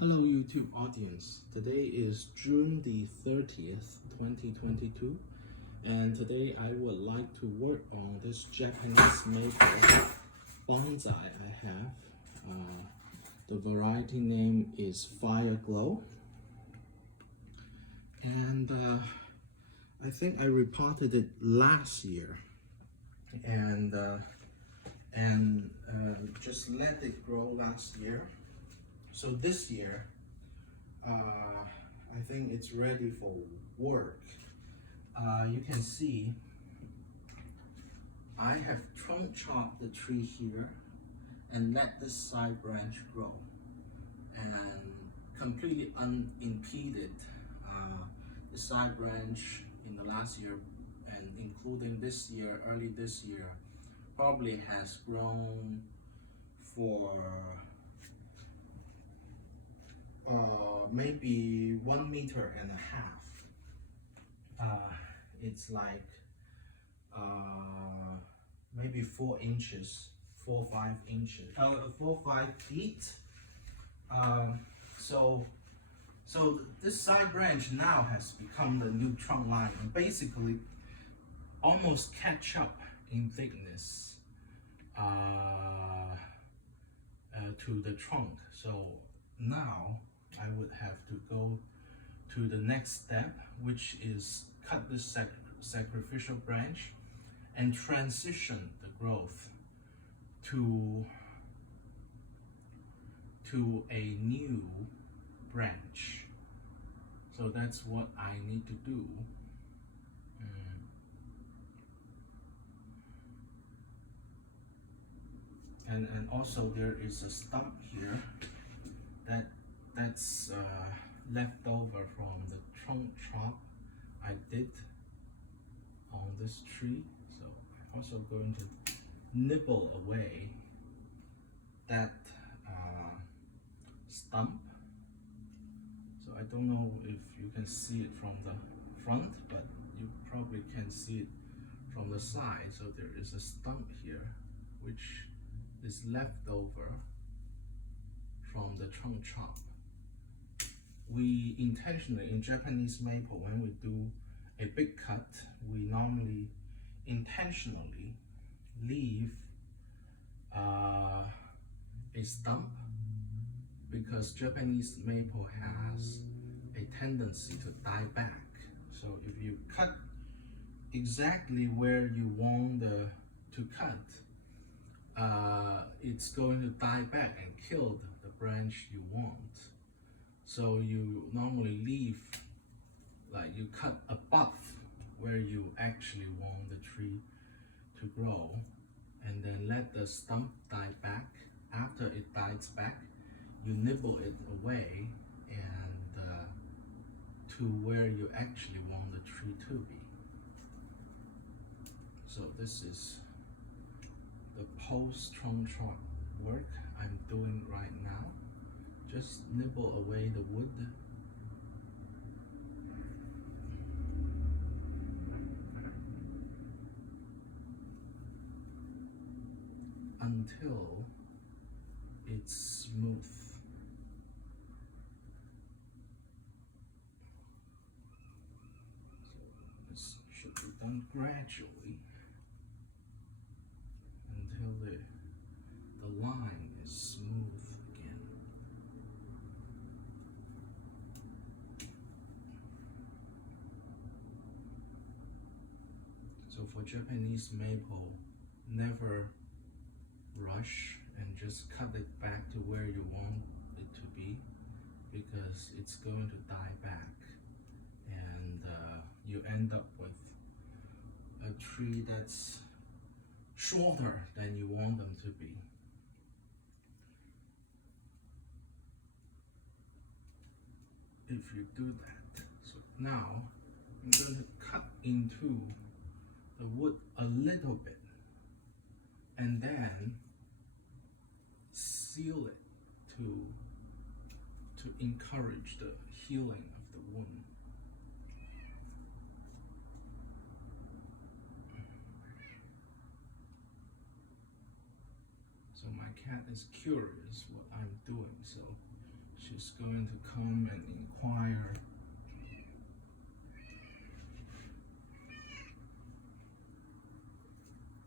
Hello YouTube audience. Today is June the 30th, 2022, and today I would like to work on this Japanese maple bonsai I have. The variety name is Fire Glow, and I think I repotted it last year and just let it grow last year. So this year, I think it's ready for work. You can see I have trunk chopped the tree here and let this side branch grow and completely unimpeded. The side branch in the last year and including this year, early this year, probably has grown for maybe 1.5 meters. It's like maybe 4 inches, 4-5 inches, 4-5 feet. So this side branch now has become the new trunk line and basically almost catch up in thickness to the trunk. So now I would have to go to the next step, which is cut this sacrificial branch and transition the growth to a new branch. So that's what I need to do. And also there is a stump here that's left over from the trunk chop I did on this tree. So I'm also going to nibble away that stump. So I don't know if you can see it from the front, but you probably can see it from the side. So there is a stump here which is left over from the trunk chop. We intentionally, in Japanese maple, when we do a big cut, we normally intentionally leave a stump because Japanese maple has a tendency to die back. So if you cut exactly where you want to cut, it's going to die back and kill the branch you want. So you normally leave, like you cut above where you actually want the tree to grow, and then let the stump die back. After it dies back, you nibble it away and to where you actually want the tree to be. So this is the post trunk chop work I'm doing right now. Just nibble away the wood until it's smooth. So this should be done gradually until the line is smooth again. So for Japanese maple, never rush and just cut it back to where you want it to be, because it's going to die back and you end up with a tree that's shorter than you want them to be. If you do that. So now I'm going to cut into the wood a little bit and then seal it to encourage the healing of the wound. So my cat is curious what I'm doing, so she she's going to come and inquire.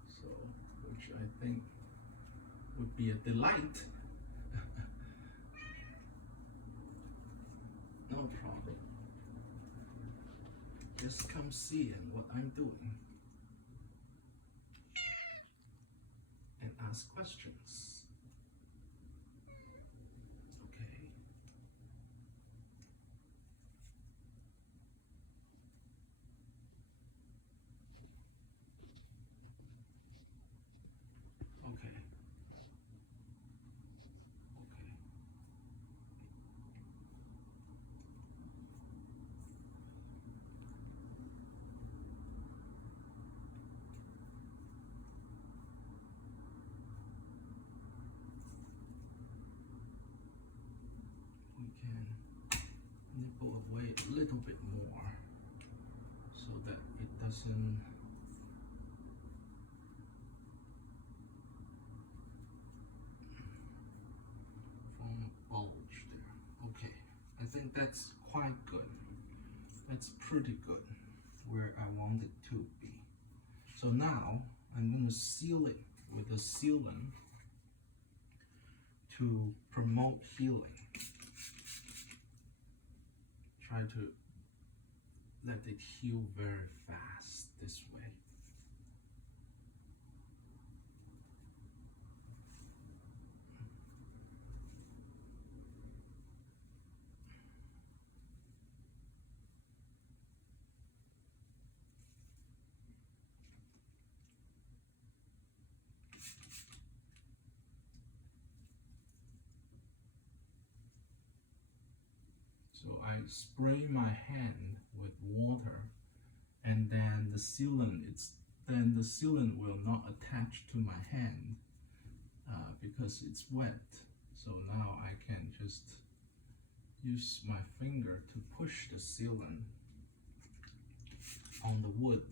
So, which I think would be a delight. No problem. Just come see what I'm doing and ask questions. Okay. Okay. Okay. We can nibble away a little bit more so that it doesn't form a bulge there. Okay, I think that's quite good. That's pretty good where I want it to be. So now I'm going to seal it with a sealant to promote healing. Try to let it heal very fast this way. So I spray my hand with water, and then the sealant will not attach to my hand because it's wet. So now I can just use my finger to push the sealant on the wood.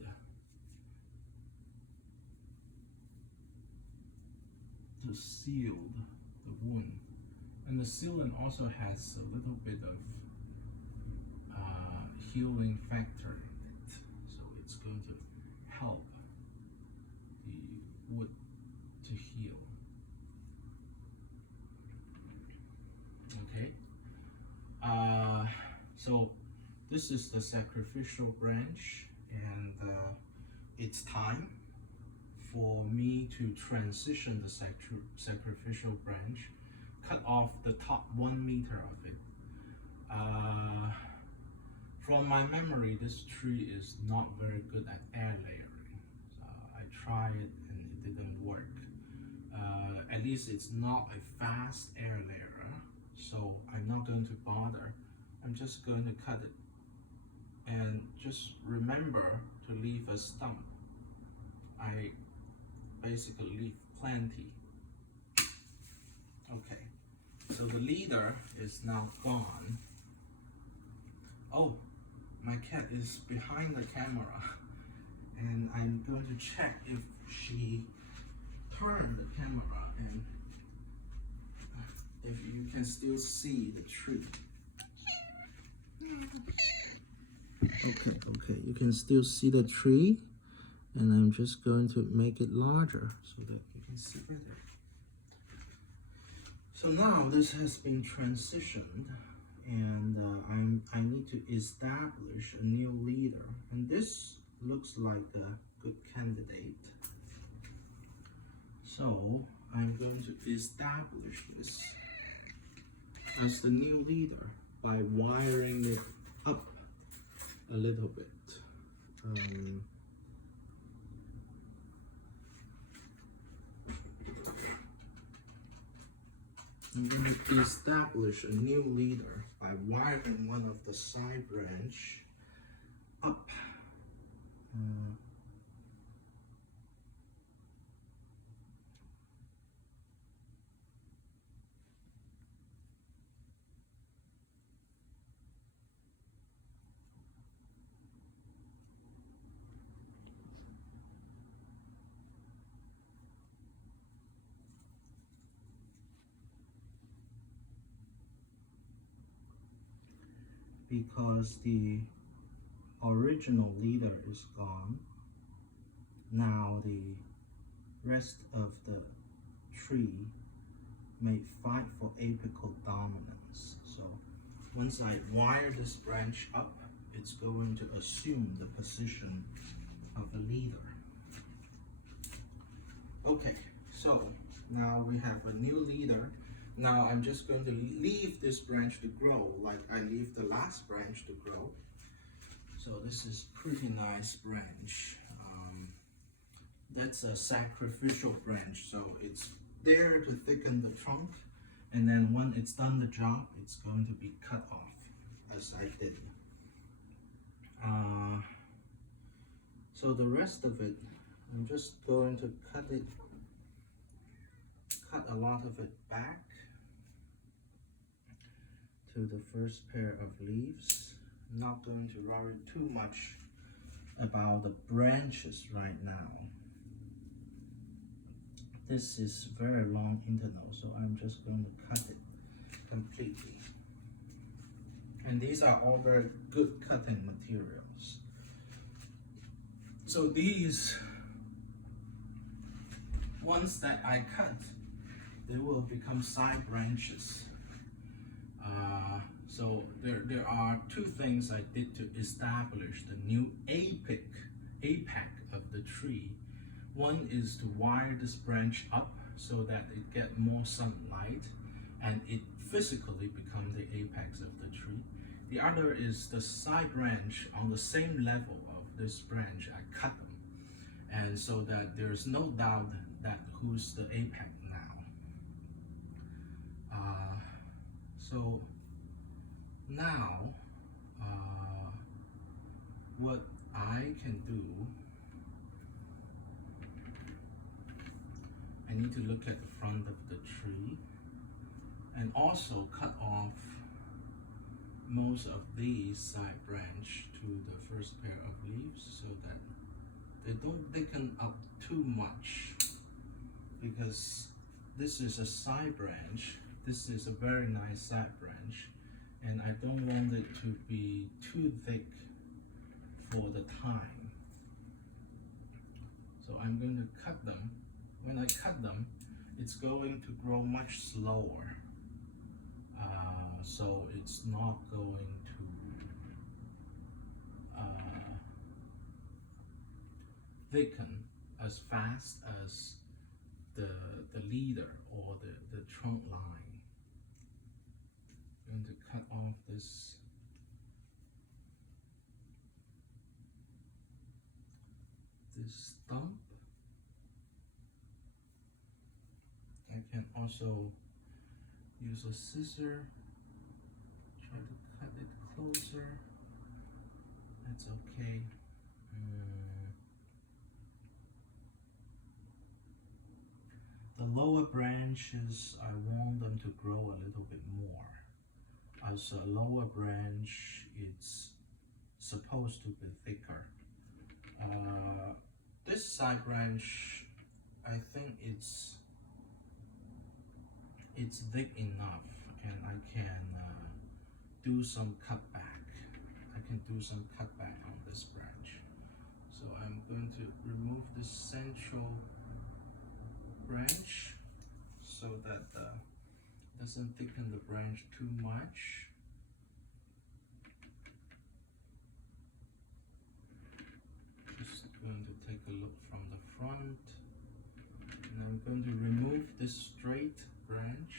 To seal the wound. And the sealant also has a little bit of healing factor in it, so it's going to help the wood to heal. Okay, so this is the sacrificial branch, and it's time for me to transition the sacrificial branch, cut off the top 1 meter of it. From my memory, this tree is not very good at air layering. I tried it and it didn't work. At least it's not a fast air layer, so I'm not going to bother. I'm just going to cut it. And just remember to leave a stump. I basically leave plenty. Okay, so the leader is now gone. Oh, my cat is behind the camera, and I'm going to check if she turned the camera and if you can still see the tree. Okay, you can still see the tree, and I'm just going to make it larger so that you can see better. So now this has been transitioned, and I need to establish a new leader, and this looks like a good candidate. So I'm going to establish this as the new leader by wiring it up a little bit. I'm going to establish a new leader by wiring one of the side branch up. because the original leader is gone. Now the rest of the tree may fight for apical dominance. So once I wire this branch up, it's going to assume the position of the leader. Okay, so now we have a new leader. Now I'm just going to leave this branch to grow like I leave the last branch to grow. So this is pretty nice branch. That's a sacrificial branch, so it's there to thicken the trunk, and then when it's done the job, it's going to be cut off, as I did. So the rest of it, I'm just going to cut a lot of it back to the first pair of leaves. I'm not going to worry too much about the branches right now. This is very long internal, so I'm just going to cut it completely. And these are all very good cutting materials. So these ones that I cut, they will become side branches. So there are two things I did to establish the new apex of the tree. One is to wire this branch up so that it gets more sunlight and it physically becomes the apex of the tree. The other is the side branch on the same level of this branch. I cut them, and so that there's no doubt that who's the apex now. So now what I can do, I need to look at the front of the tree and also cut off most of these side branch to the first pair of leaves so that they don't thicken up too much, because this is a side branch. This is a very nice side branch, and I don't want it to be too thick for the time. So I'm going to cut them. When I cut them, it's going to grow much slower. So it's not going to thicken as fast as the leader or the trunk line. I'm going to cut off this stump. I can also use a scissor, try to cut it closer. That's okay. The lower branches, I want them to grow a little bit more. As a lower branch, it's supposed to be thicker. This side branch, I think it's thick enough, and I can do some cutback. I can do some cutback on this branch. So I'm going to remove this central branch so that doesn't thicken the branch too much. Just going to take a look from the front, and I'm going to remove this straight branch.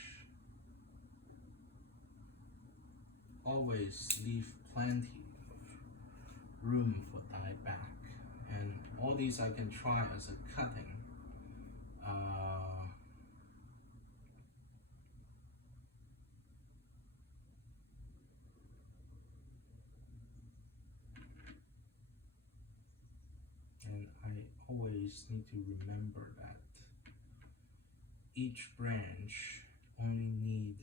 Always leave plenty of room for dieback, and all these I can try as a cutting. And I always need to remember that each branch only need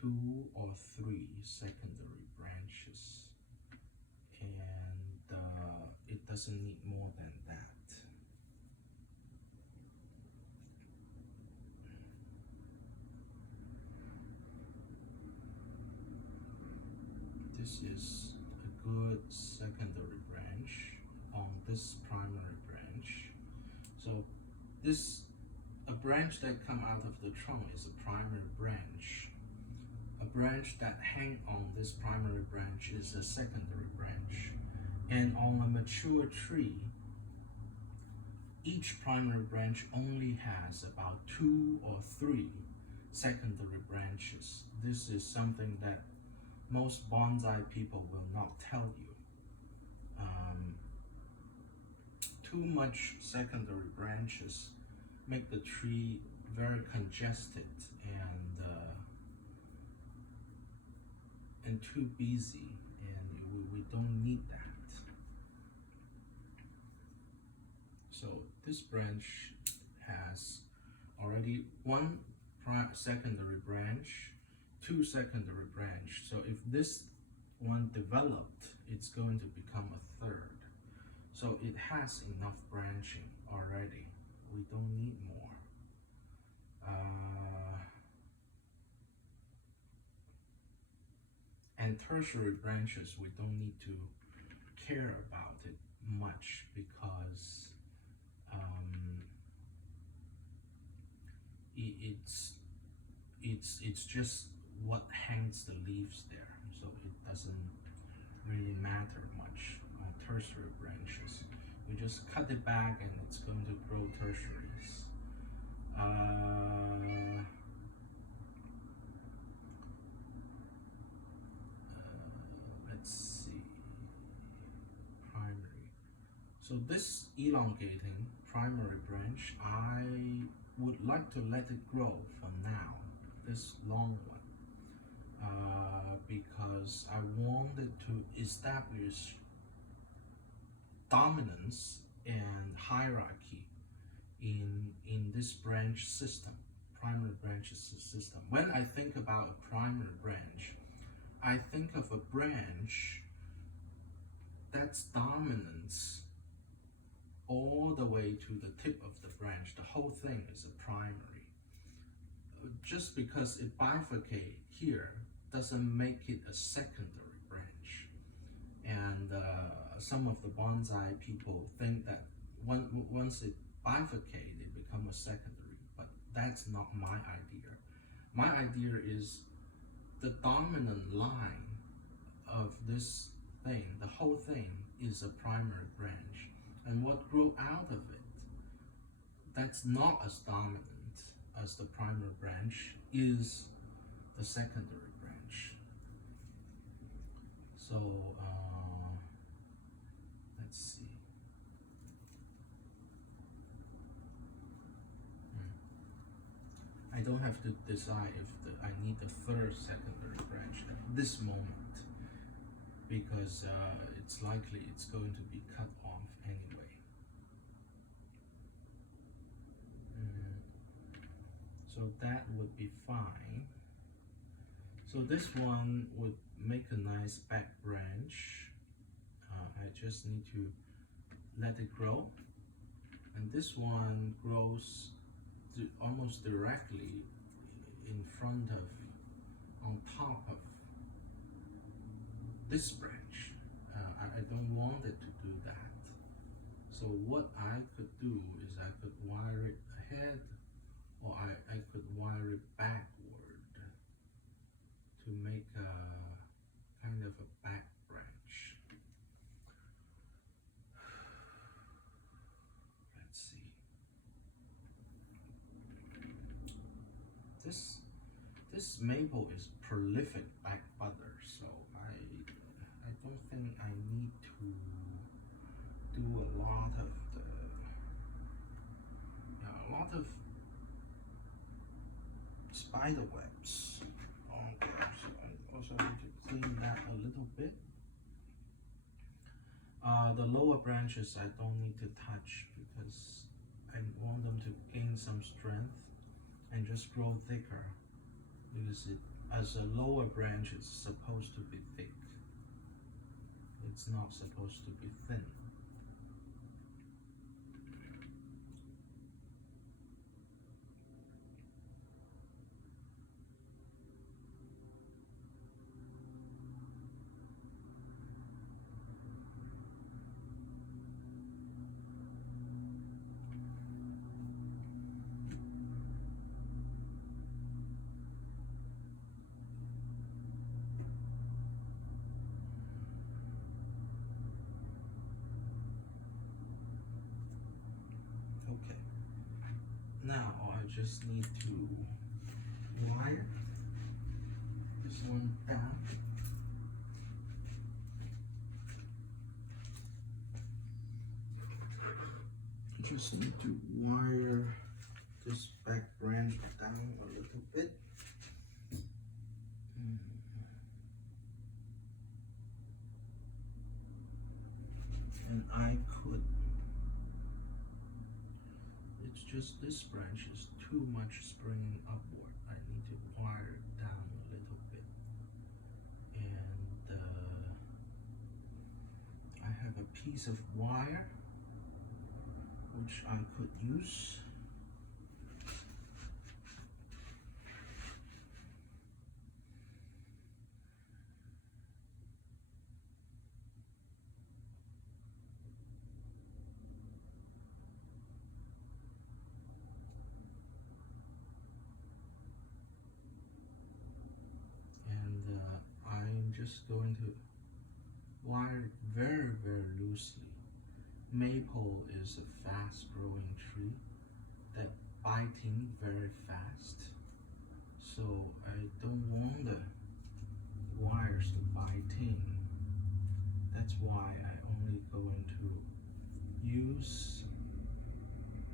2 or 3 secondary branches, and it doesn't need more than that. this is a good secondary branch on this primary branch. So a branch that come out of the trunk is a primary branch. A branch that hang on this primary branch is a secondary branch. And on a mature tree, each primary branch only has about 2 or 3 secondary branches. This is something that most bonsai people will not tell you. Too much secondary branches make the tree very congested and too busy, and we don't need that. So this branch has already 1 secondary branch, 2 secondary branch. So if this one developed, it's going to become a 3rd. So it has enough branching already. We don't need more. And tertiary branches, we don't need to care about it much because it's just what hangs the leaves there, so it doesn't really matter much on tertiary branches. We just cut it back and it's going to grow tertiaries. Let's see, primary. So this elongating primary branch, I would like to let it grow for now, this long one, because I wanted to establish dominance and hierarchy in this branch system, primary branch system. When I think about a primary branch, I think of a branch that's dominance all the way to the tip of the branch. The whole thing is a primary. Just because it bifurcates here doesn't make it a secondary branch. And some of the bonsai people think that once it bifurcates, it becomes a secondary, but that's not my idea. My idea is the dominant line of this thing, the whole thing is a primary branch, and what grows out of it that's not as dominant as the primary branch is the secondary branch. So let's see. I don't have to decide if I need the 3rd secondary branch at this moment, because it's likely it's going to be cut off anyway. So that would be fine. So this one would make a nice back branch. I just need to let it grow, and this one grows almost directly in front of, on top of this branch. I don't want it to do that. So what I could do is I could wire it ahead, or I could wire it backward to make a kind of a back branch. Let's see. This maple is prolific back butter, so I don't think I need to do a lot of spider webs on there. So I also need to clean that a little bit. The lower branches I don't need to touch because I want them to gain some strength and just grow thicker, because as a lower branch it's supposed to be thick. It's not supposed to be thin. just need to wire this one down. Just need to wire this back branch down a little bit. And I could, it's just this branch is too much springing upward. I need to wire it down a little bit. And I have a piece of wire which I could use. And I'm just going to wire it very, very loosely. Maple is a fast growing tree that biting very fast, so I don't want the wires to biting. That's why I only going to use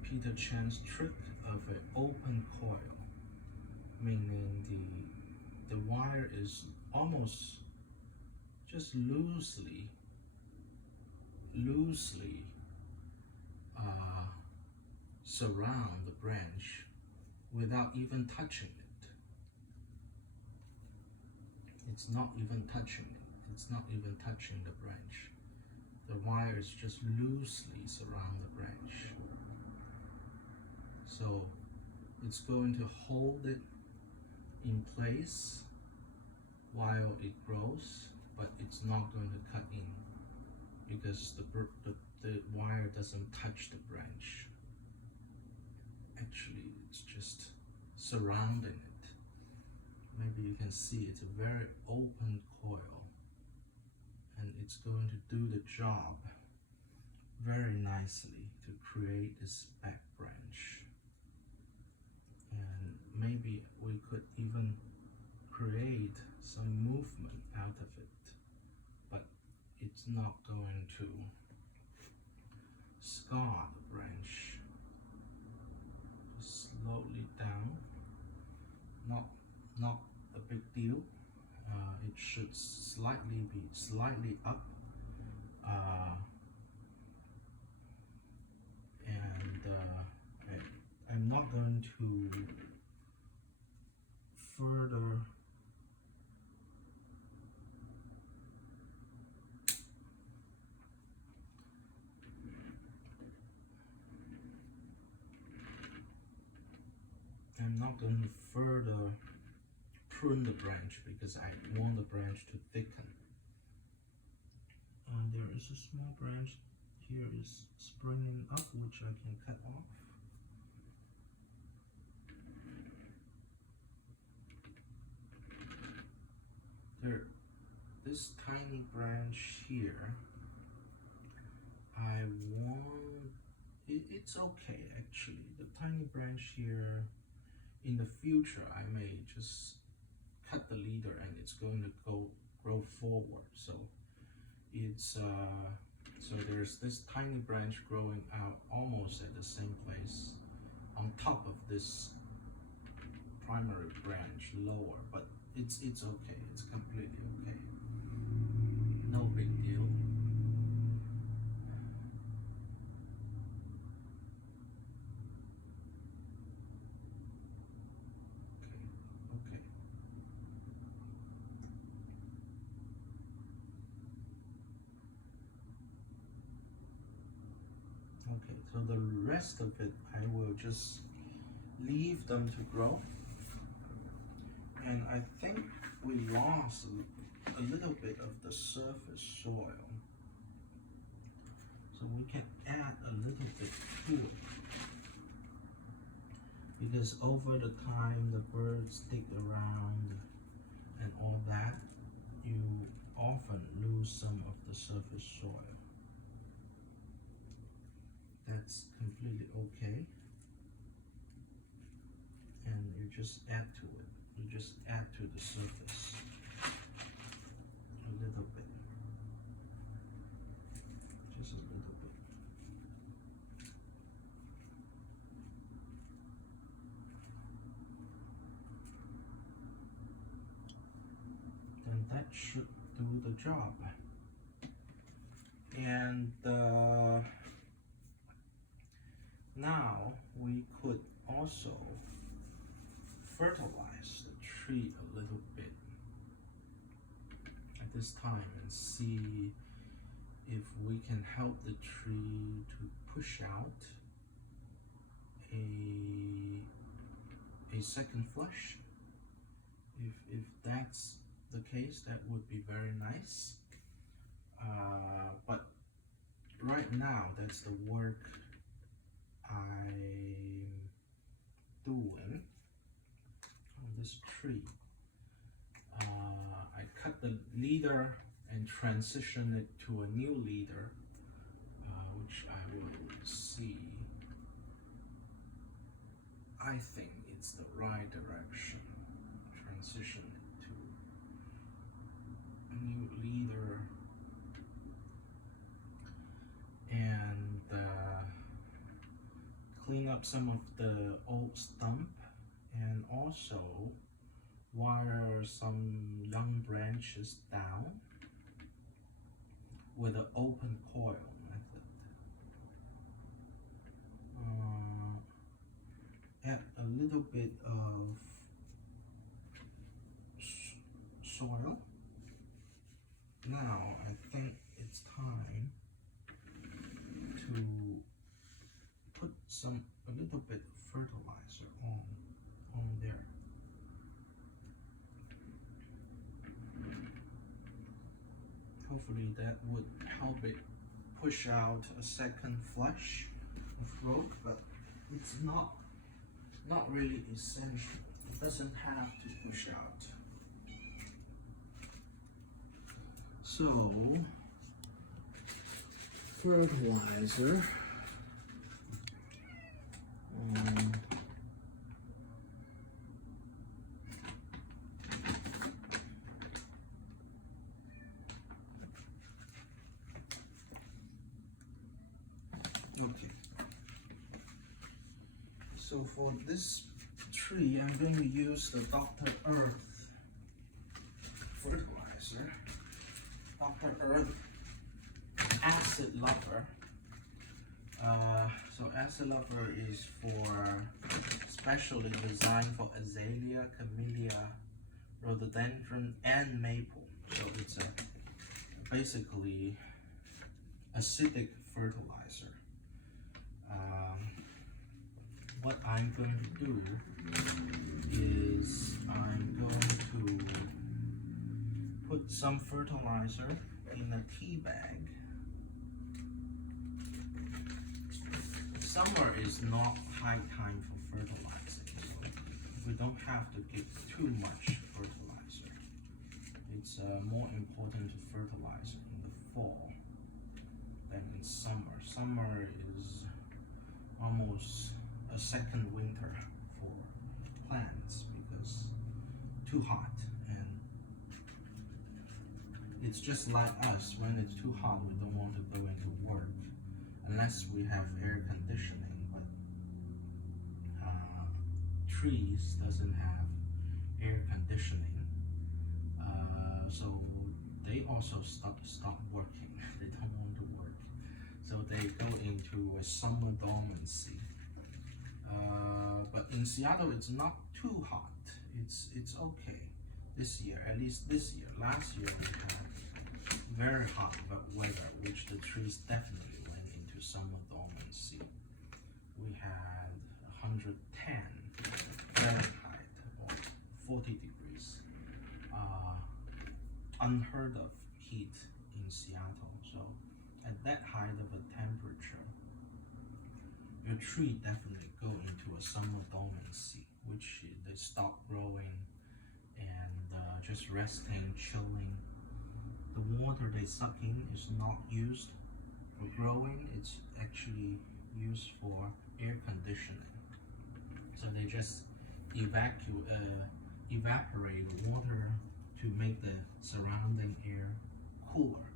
Peter Chan's trick of an open coil, meaning the wire is almost just loosely surround the branch without even touching it. It's not even touching it. It's not even touching the branch. The wire is just loosely surround the branch. So it's going to hold it in place while it grows, but it's not going to cut in because the wire doesn't touch the branch. Actually, it's just surrounding it. Maybe you can see it's a very open coil, and it's going to do the job very nicely to create this back branch. And maybe we could even create some movement out of it, but it's not going to scar the branch. Just slowly down, not a big deal. It should slightly up, and I'm not going to further prune the branch because I want the branch to thicken. There is a small branch here is springing up, which I can cut off. This tiny branch here, I want, it's okay actually. The tiny branch here, in the future, I may just cut the leader and it's going to grow forward. So it's so there's this tiny branch growing out almost at the same place on top of this primary branch lower, but it's okay. It's completely okay. No big deal. Okay, so the rest of it, I will just leave them to grow. And I think we lost a little bit of the surface soil. So we can add a little bit to it. Because over the time the birds dig around and all that, you often lose some of the surface soil. That's completely okay. and you just add to it. You just add to the surface a little bit, just a little bit. Then that should do the job. And now we could also fertilize the tree a little bit at this time and see if we can help the tree to push out a second flush. If that's the case, that would be very nice. But right now, that's the work I'm doing on this tree. I cut the leader and transition it to a new leader, which I will see. I think it's the right direction. Transition it to a new leader and clean up some of the old stump, and also wire some young branches down with an open coil method. Add a little bit of soil. Now I think it's time to put a little bit of fertilizer on there. Hopefully that would help it push out a second flush of growth, but it's not really essential. It doesn't have to push out. So fertilizer. Okay. So for this tree, I'm going to use the Dr. Earth fertilizer. Dr. Earth Acid Lover. So Acid Lover is specially designed for azalea, camellia, rhododendron, and maple. So it's basically acidic fertilizer. What I'm going to do is I'm going to put some fertilizer in a tea bag. Summer is not high time for fertilizing, so we don't have to give too much fertilizer. It's more important to fertilize in the fall than in summer. Summer is almost a second winter for plants because too hot, and it's just like us. When it's too hot, we don't want to go into work unless we have air conditioning, but trees doesn't have air conditioning, so they also stop working. They don't want to work, so they go into a summer dormancy. But in Seattle, it's not too hot. It's okay this year, at least this year. Last year we had very hot weather, which the trees definitely went into summer dormancy. We had 110 Fahrenheit or 40 degrees, unheard of heat in Seattle. So at that height of a temperature, your tree definitely go into a summer dormancy, which they stop growing and just resting, chilling. The water they suck in is not used for growing, it's actually used for air conditioning. So they just evaporate water to make the surrounding air cooler.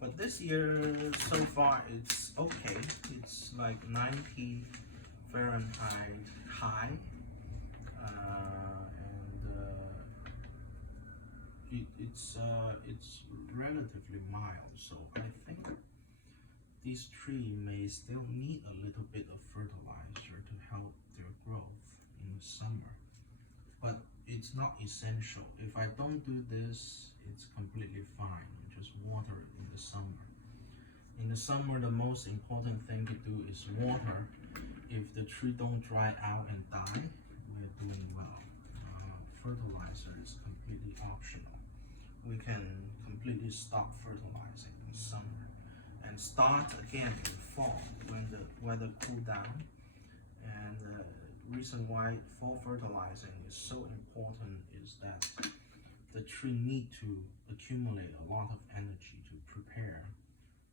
But this year so far it's okay. It's like 90 Fahrenheit high, and it's relatively mild. So I think this tree may still need a little bit of fertilizer to help their growth in the summer, but it's not essential. If I don't do this, it's completely fine. Just water it in the summer. In the summer, the most important thing to do is water. If the tree don't dry out and die, we're doing well. Fertilizer is completely optional. We can completely stop fertilizing in summer and start again in fall when the weather cool down. And the reason why fall fertilizing is so important is that the tree need to accumulate a lot of energy to prepare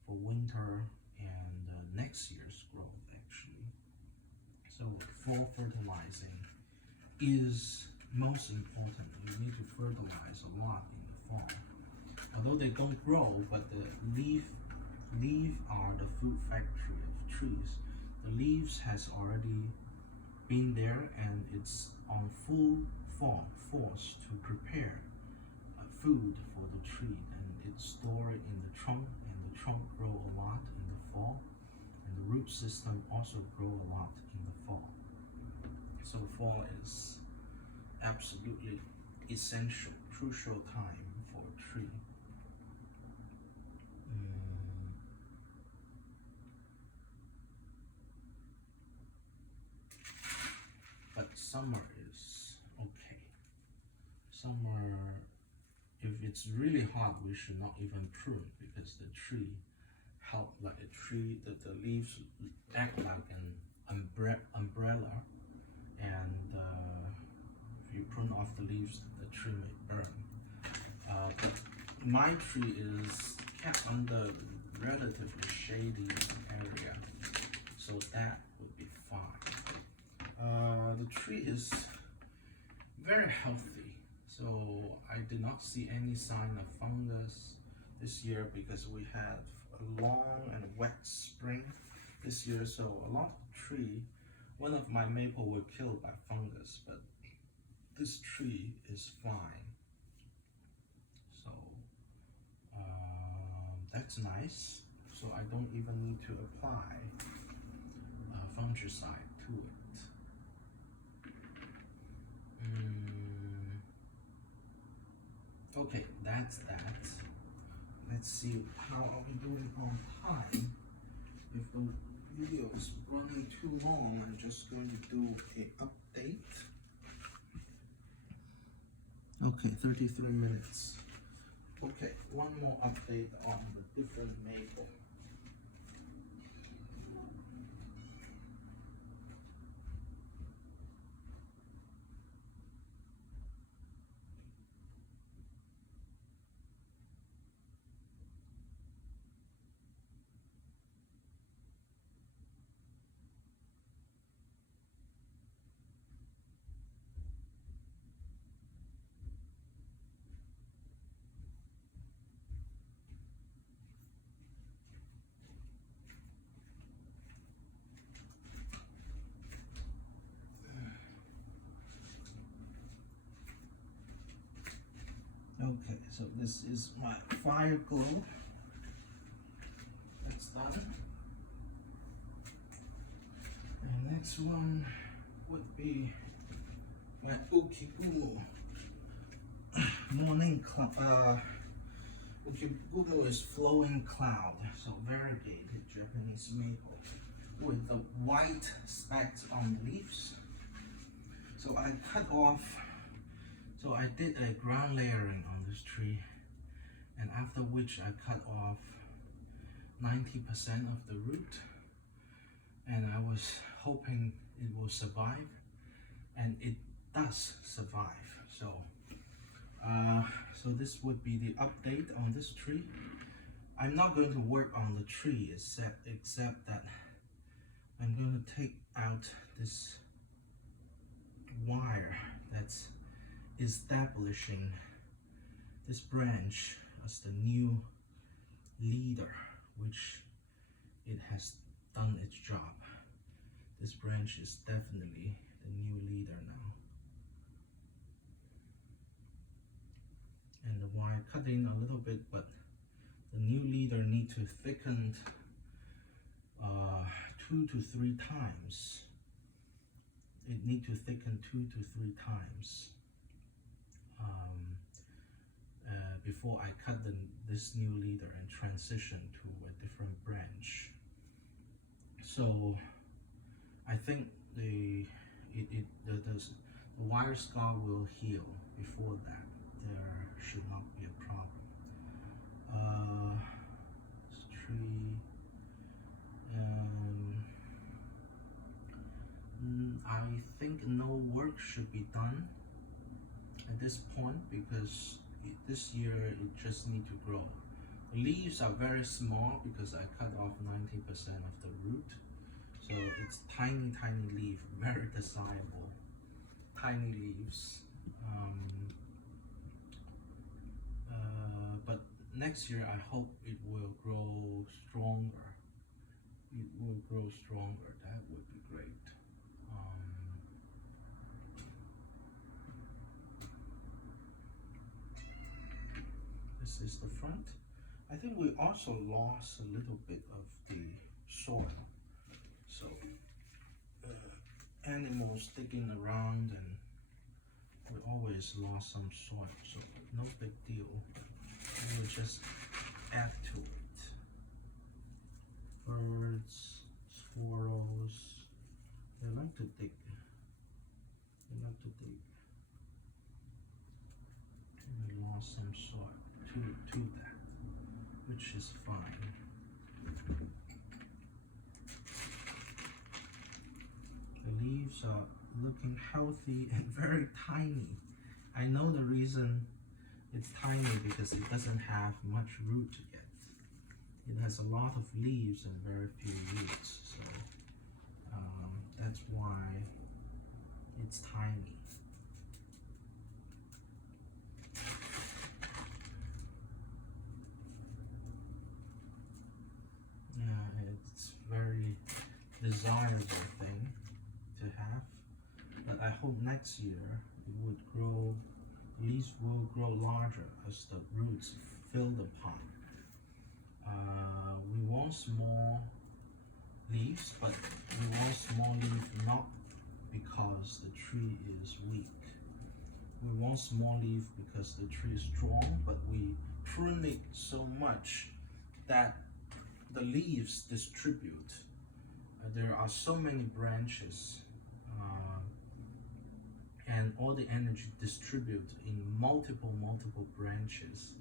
for winter and next year's growth actually. So fall fertilizing is most important. You need to fertilize a lot in the fall. Although they don't grow, but the leaf are the food factory of trees. The leaves has already been there and it's on full force to prepare food for the tree, and it's stored in the trunk, and the trunk grow a lot in the fall, and the root system also grow a lot in the fall. So fall is absolutely essential, crucial time for a tree. But summer is okay. Summer, if it's really hot, we should not even prune, because the tree help like a tree, that the leaves act like an umbrella, and if you prune off the leaves, the tree may burn. But my tree is kept under relatively shady area, so that would be fine. The tree is very healthy, so I did not see any sign of fungus this year, because we had a long and wet spring this year. So a lot of tree, one of my maple were killed by fungus, but this tree is fine. So that's nice. So I don't even need to apply fungicide to it. Okay, that's that. Let's see how are we doing on time. If the video is running too long, I'm just going to do an update. Okay, 33 minutes. Okay, one more update on the different maple. Okay, so this is my fire globe. That's done. And next one would be my Ukigumu morning cloud. Ukigumu is flowing cloud, so variegated Japanese maple with the white specks on the leaves. So I cut off. So I did a ground layering on this tree, and after which I cut off 90% of the root, and I was hoping it will survive, and it does survive. So so this would be the update on this tree. I'm not going to work on the tree except that I'm going to take out this wire that's establishing this branch as the new leader, which it has done its job. This branch is definitely the new leader now. And the wire cut in a little bit, but the new leader needs to thicken 2 to 3 times. It needs to thicken 2 to 3 times before I cut this new leader and transition to a different branch. So I think the wire scar will heal before that. There should not be a problem. This tree. I think no work should be done at this point because this year it just needs to grow. The leaves are very small because I cut off 90% of the root. So it's tiny leaf, very desirable, tiny leaves. But next year I hope it will grow stronger. It will grow stronger. That would be great. This is the front. I think we also lost a little bit of the soil. So animals digging around and we always lost some soil. So no big deal. We will just add to it. Birds, squirrels, they like to dig. We lost some soil to that, which is fine. The leaves are looking healthy and very tiny. I know the reason it's tiny because it doesn't have much root yet. It has a lot of leaves and very few roots, so that's why it's tiny. Yeah, it's very desirable thing to have, but I hope next year it would grow. Leaves will grow larger as the roots fill the pot. We want small leaves, but we want small leaves not because the tree is weak. We want small leaf because the tree is strong, but we prune it so much that the leaves distribute. There are so many branches and all the energy distribute in multiple branches,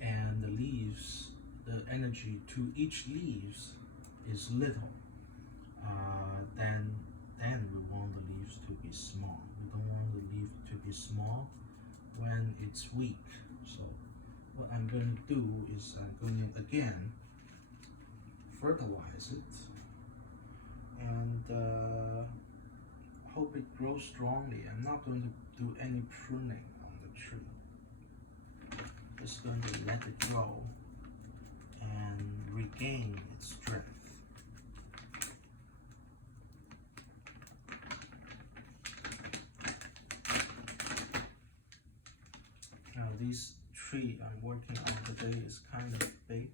and the leaves, the energy to each leaves is little. Then we want the leaves to be small. We don't want the leaf to be small when it's weak. So what I'm going to do is I'm going to again fertilize it and hope it grows strongly. I'm not going to do any pruning on the tree. Just going to let it grow and regain its strength. Now this tree I'm working on today is kind of big,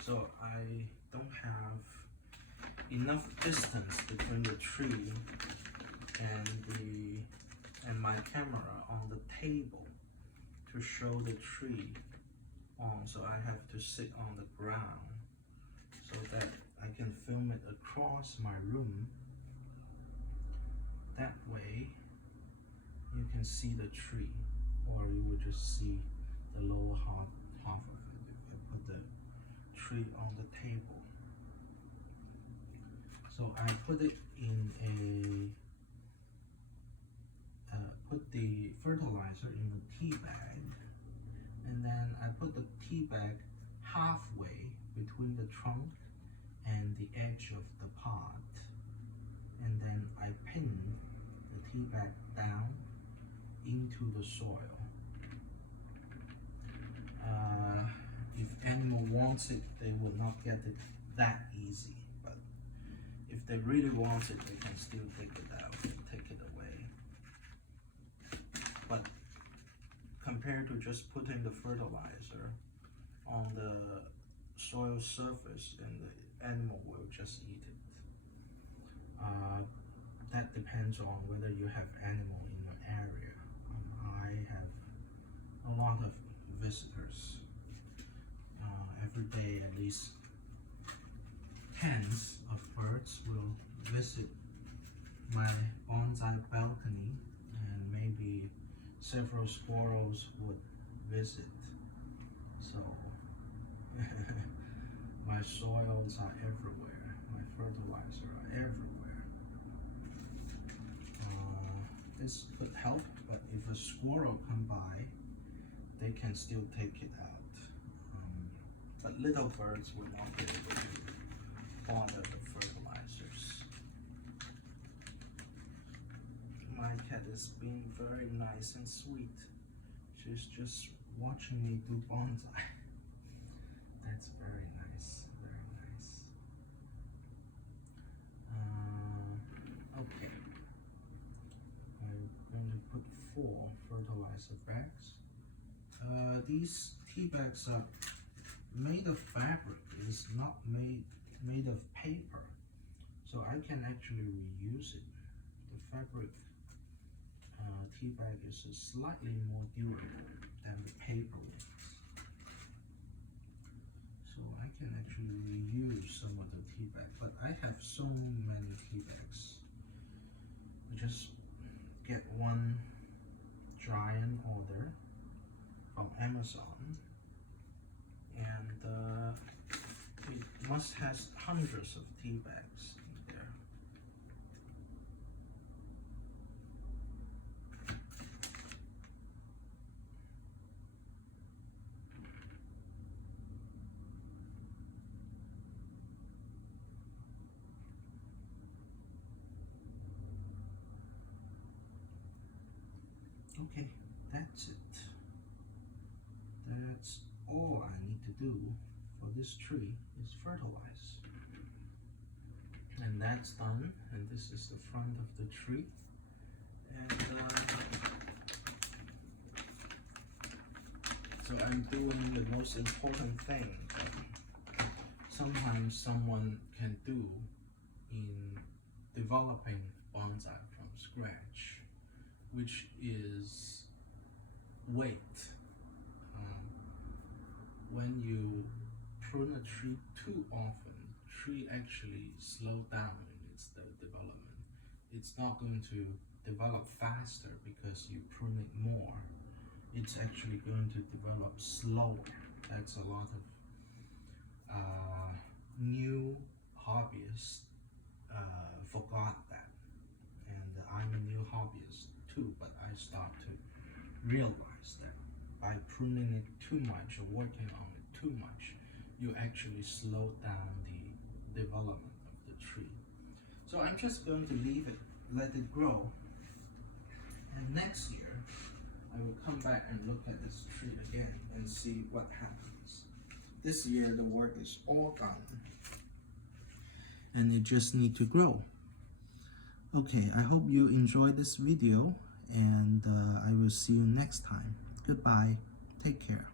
so I don't have enough distance between the tree and my camera on the table to show the tree on, so I have to sit on the ground so that I can film it across my room. That way you can see the tree, or you would just see the lower half of it if I put the tree on the table. So I put it in put the fertilizer in the tea bag, and then I put the tea bag halfway between the trunk and the edge of the pot, and then I pin the tea bag down into the soil. If animal wants it, they will not get it that easy, but if they really want it, they can still take it out and take it away. But compared to just putting the fertilizer on the soil surface, and the animal will just eat it. That depends on whether you have animal in your area. I have a lot of visitors. Every day at least tens of birds will visit my bonsai balcony, and maybe several squirrels would visit. So my soils are everywhere, my fertilizer are everywhere. This could help, but if a squirrel come by, they can still take it out. But little birds will not be able to bother the fertilizers. My cat is being very nice and sweet. She's just watching me do bonsai. That's very nice, very nice. Okay. I'm going to put 4 fertilizer bags. These tea bags are made of fabric. It's not made of paper, so I can actually reuse it. The fabric tea bag is slightly more durable than the paper ones, so I can actually reuse some of the tea bag. But I have so many tea bags. I just get one giant order from Amazon, and it must have hundreds of tea bags in there. Okay, that's it. That's all I need to do for this tree is fertilize. And that's done, and this is the front of the tree. And so I'm doing the most important thing that sometimes someone can do in developing bonsai from scratch, which is wait. When you prune a tree too often, tree actually slow down in its development. It's not going to develop faster because you prune it more. It's actually going to develop slower. That's a lot of new hobbyists forgot that, and I'm a new hobbyist too, but I start to realize that by pruning it too much or working on it too much, you actually slow down the development of the tree. So I'm just going to leave it, let it grow, and next year I will come back and look at this tree again and see what happens. This year the work is all done, and it just need to grow. Okay, I hope you enjoyed this video, and I will see you next time. Goodbye. Take care.